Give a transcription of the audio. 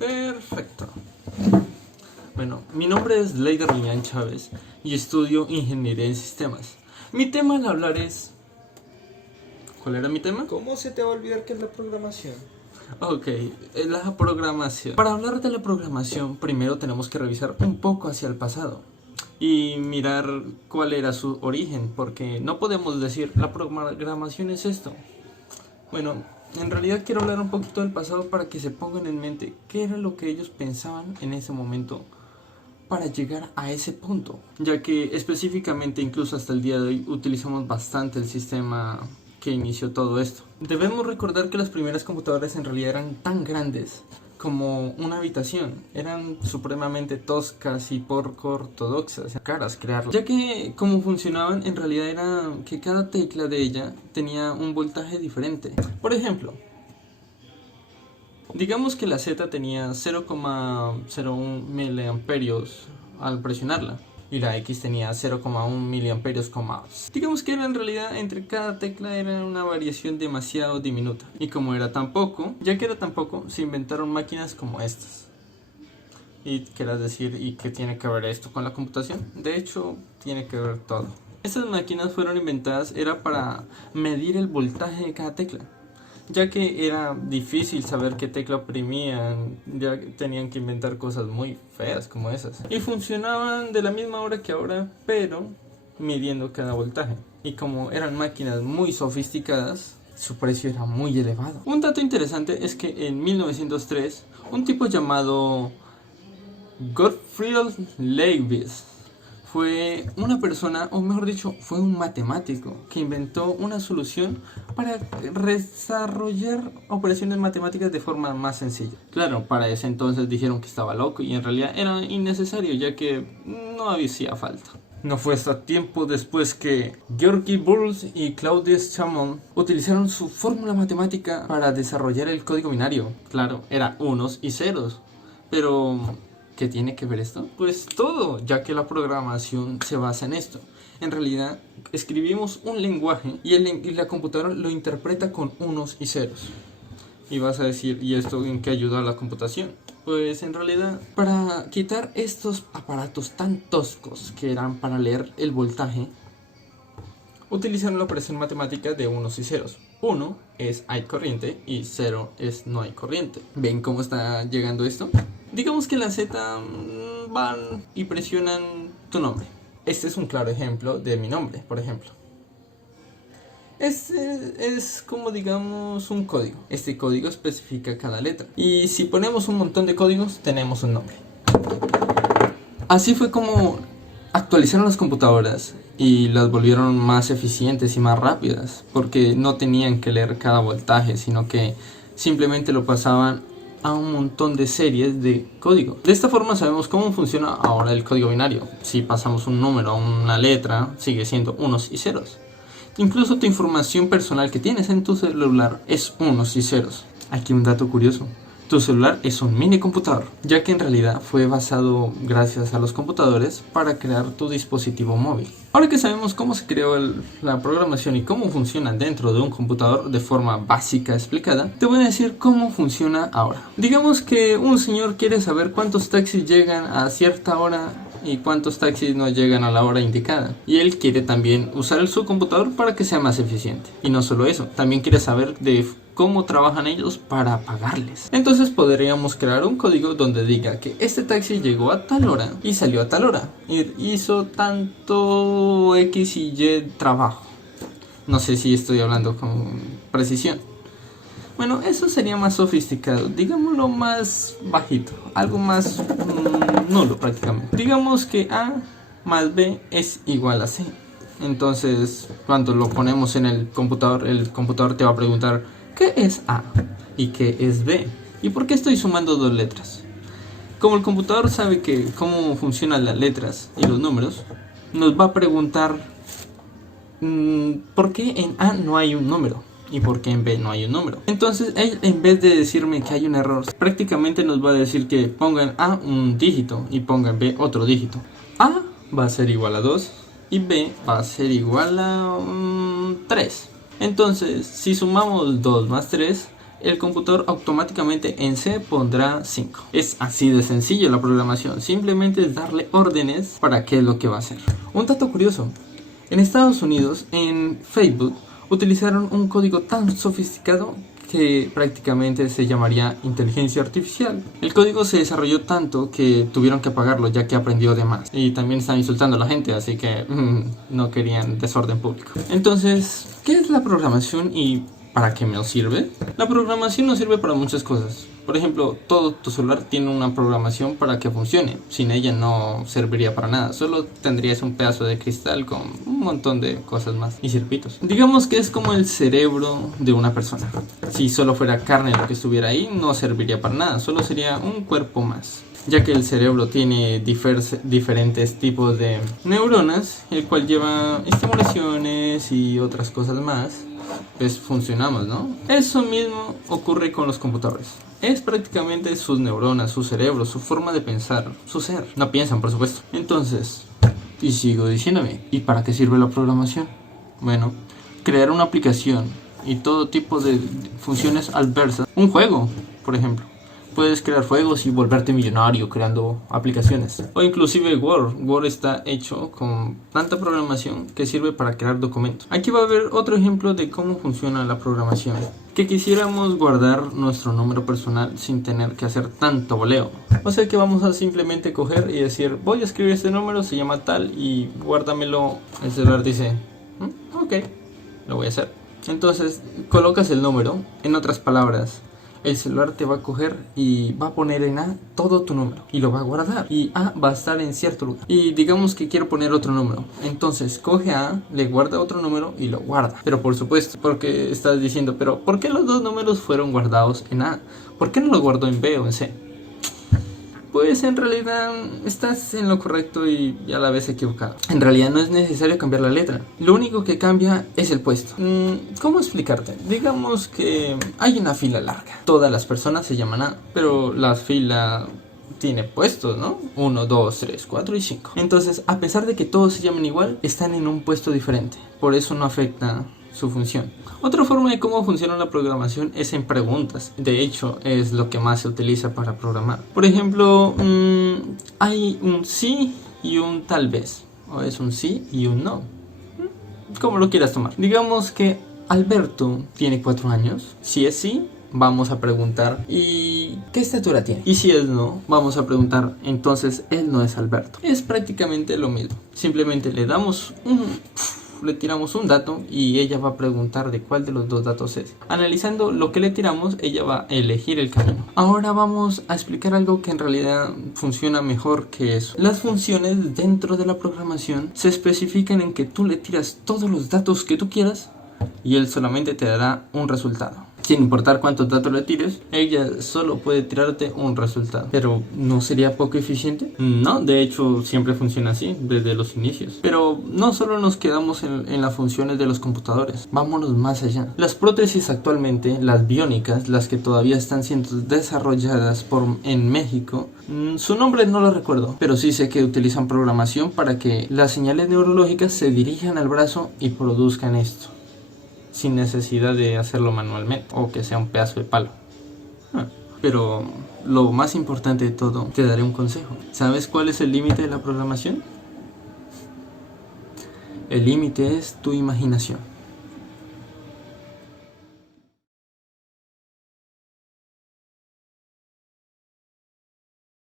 Perfecto. Bueno, mi nombre es Leider Liñán Chávez y estudio Ingeniería en Sistemas. Mi tema al hablar es... ¿Cuál era mi tema? ¿Cómo se te va a olvidar qué es la programación? Ok, la programación. Para hablar de la programación, primero tenemos que revisar un poco hacia el pasado y mirar cuál era su origen, porque no podemos decir la programación es esto. Bueno, en realidad quiero hablar un poquito del pasado para que se pongan en mente qué era lo que ellos pensaban en ese momento para llegar a ese punto, ya que específicamente incluso hasta el día de hoy utilizamos bastante el sistema que inició todo esto. Debemos recordar que las primeras computadoras en realidad eran tan grandes como una habitación, eran supremamente toscas y poco ortodoxas, caras crearlas, ya que como funcionaban en realidad era que cada tecla de ella tenía un voltaje diferente. Por ejemplo, digamos que la Z tenía 0,01 miliamperios al presionarla y la X tenía 0,1 miliamperios. Digamos que era en realidad entre cada tecla era una variación demasiado diminuta. Y como era tan poco, ya que era tan poco, se inventaron máquinas como estas. Y quieras decir, ¿y qué tiene que ver esto con la computación? De hecho, tiene que ver todo. Estas máquinas fueron inventadas era para medir el voltaje de cada tecla, ya que era difícil saber qué tecla oprimían, ya que tenían que inventar cosas muy feas como esas. Y funcionaban de la misma hora que ahora, pero midiendo cada voltaje. Y como eran máquinas muy sofisticadas, su precio era muy elevado. Un dato interesante es que en 1903, un tipo llamado Gottfried Leibniz fue una persona, o mejor dicho, fue un matemático que inventó una solución para desarrollar operaciones matemáticas de forma más sencilla. Claro, para ese entonces dijeron que estaba loco y en realidad era innecesario, ya que no hacía falta. No fue hasta tiempo después que Georgi Boole y Claudius Chamon utilizaron su fórmula matemática para desarrollar el código binario. Claro, era unos y ceros, pero ¿qué tiene que ver esto? Pues todo, ya que la programación se basa en esto. En realidad, escribimos un lenguaje y la computadora lo interpreta con unos y ceros. Y vas a decir, ¿y esto en qué ayuda a la computación? Pues en realidad, para quitar estos aparatos tan toscos que eran para leer el voltaje, utilizaron la operación matemática de unos y ceros. 1 es hay corriente y 0 es no hay corriente. ¿Ven cómo está llegando esto? Digamos que la Z van y presionan tu nombre. Este es un claro ejemplo de mi nombre, por ejemplo. Este es como digamos un código. Este código especifica cada letra. Y si ponemos un montón de códigos, tenemos un nombre. Así fue como actualizaron las computadoras y las volvieron más eficientes y más rápidas, porque no tenían que leer cada voltaje, sino que simplemente lo pasaban a un montón de series de código. De esta forma sabemos cómo funciona ahora el código binario. Si pasamos un número a una letra, sigue siendo unos y ceros. Incluso tu información personal que tienes en tu celular es unos y ceros. Aquí un dato curioso. Tu celular es un mini computador, ya que en realidad fue basado gracias a los computadores para crear tu dispositivo móvil. Ahora que sabemos cómo se creó la programación y cómo funciona dentro de un computador de forma básica explicada, te voy a decir cómo funciona ahora. Digamos que un señor quiere saber cuántos taxis llegan a cierta hora y cuántos taxis no llegan a la hora indicada, y él quiere también usar su computador para que sea más eficiente. Y no solo eso, también quiere saber de cómo trabajan ellos para pagarles. Entonces podríamos crear un código donde diga que este taxi llegó a tal hora y salió a tal hora y hizo tanto X y Y trabajo. No sé si estoy hablando con precisión. Bueno, eso sería más sofisticado, digámoslo más bajito, algo más nulo prácticamente. Digamos que A más B es igual a C. Entonces, cuando lo ponemos en el computador te va a preguntar ¿qué es A? ¿Y qué es B? ¿Y por qué estoy sumando dos letras? Como el computador sabe que cómo funcionan las letras y los números, nos va a preguntar ¿por qué en A no hay un número? ¿Y por qué en B no hay un número? Entonces él, en vez de decirme que hay un error, prácticamente nos va a decir que ponga en A un dígito y ponga en B otro dígito. A va a ser igual a 2 y B va a ser igual a 3. Entonces, si sumamos 2 más 3, el computador automáticamente en C pondrá 5. Es así de sencillo la programación, simplemente es darle órdenes para qué es lo que va a hacer. Un dato curioso, en Estados Unidos, en Facebook, utilizaron un código tan sofisticado que prácticamente se llamaría inteligencia artificial. El código se desarrolló tanto que tuvieron que apagarlo ya que aprendió de más. Y también están insultando a la gente, así que no querían desorden público. Entonces, ¿qué es la programación y para qué nos sirve? La programación nos sirve para muchas cosas. Por ejemplo, todo tu celular tiene una programación para que funcione. Sin ella no serviría para nada. Solo tendrías un pedazo de cristal con un montón de cosas más y circuitos. Digamos que es como el cerebro de una persona. Si solo fuera carne lo que estuviera ahí, no serviría para nada. Solo sería un cuerpo más, ya que el cerebro tiene diferentes tipos de neuronas, el cual lleva estimulaciones y otras cosas más. Pues funcionamos, ¿no? Eso mismo ocurre con los computadores. Es prácticamente sus neuronas, su cerebro, su forma de pensar, su ser. No piensan, por supuesto. Entonces, y sigo diciéndome, ¿y para qué sirve la programación? Bueno, crear una aplicación y todo tipo de funciones adversas. Un juego, por ejemplo. Puedes crear juegos y volverte millonario creando aplicaciones. O inclusive Word. Word está hecho con tanta programación que sirve para crear documentos. Aquí va a haber otro ejemplo de cómo funciona la programación. Que quisiéramos guardar nuestro número personal sin tener que hacer tanto boleo. O sea que vamos a simplemente coger y decir, voy a escribir este número, se llama tal y guárdamelo. El celular dice, ok, lo voy a hacer. Entonces colocas el número, en otras palabras, el celular te va a coger y va a poner en A todo tu número y lo va a guardar, y A va a estar en cierto lugar. Y digamos que quiero poner otro número, entonces coge A, le guarda otro número y lo guarda. Pero por supuesto, porque estás diciendo, pero ¿por qué los dos números fueron guardados en A? ¿Por qué no lo guardó en B o en C? Pues en realidad estás en lo correcto y a la vez equivocado. En realidad no es necesario cambiar la letra. Lo único que cambia es el puesto. ¿Cómo explicarte? Digamos que hay una fila larga. Todas las personas se llaman A, pero la fila tiene puestos, ¿no? 1, 2, 3, 4 y 5. Entonces, a pesar de que todos se llamen igual, están en un puesto diferente. Por eso no afecta su función. Otra forma de cómo funciona la programación es en preguntas. De hecho, es lo que más se utiliza para programar. Por ejemplo, hay un sí y un tal vez. O es un sí y un no. Como lo quieras tomar. Digamos que Alberto tiene 4 años. Si es sí, vamos a preguntar ¿y qué estatura tiene? Y si es no, vamos a preguntar entonces él no es Alberto. Es prácticamente lo mismo. Simplemente le tiramos un dato y ella va a preguntar de cuál de los dos datos es. Analizando lo que le tiramos, ella va a elegir el camino. Ahora vamos a explicar algo que en realidad funciona mejor que eso. Las funciones dentro de la programación se especifican en que tú le tiras todos los datos que tú quieras y él solamente te dará un resultado. Sin importar cuántos datos le tires, ella solo puede tirarte un resultado. ¿Pero no sería poco eficiente? No, de hecho siempre funciona así, desde los inicios. Pero no solo nos quedamos en las funciones de los computadores, vámonos más allá. Las prótesis actualmente, las biónicas, las que todavía están siendo desarrolladas en México, su nombre no lo recuerdo, pero sí sé que utilizan programación para que las señales neurológicas se dirijan al brazo y produzcan esto, sin necesidad de hacerlo manualmente o que sea un pedazo de palo. Pero lo más importante de todo, te daré un consejo. ¿Sabes cuál es el límite de la programación? El límite es tu imaginación.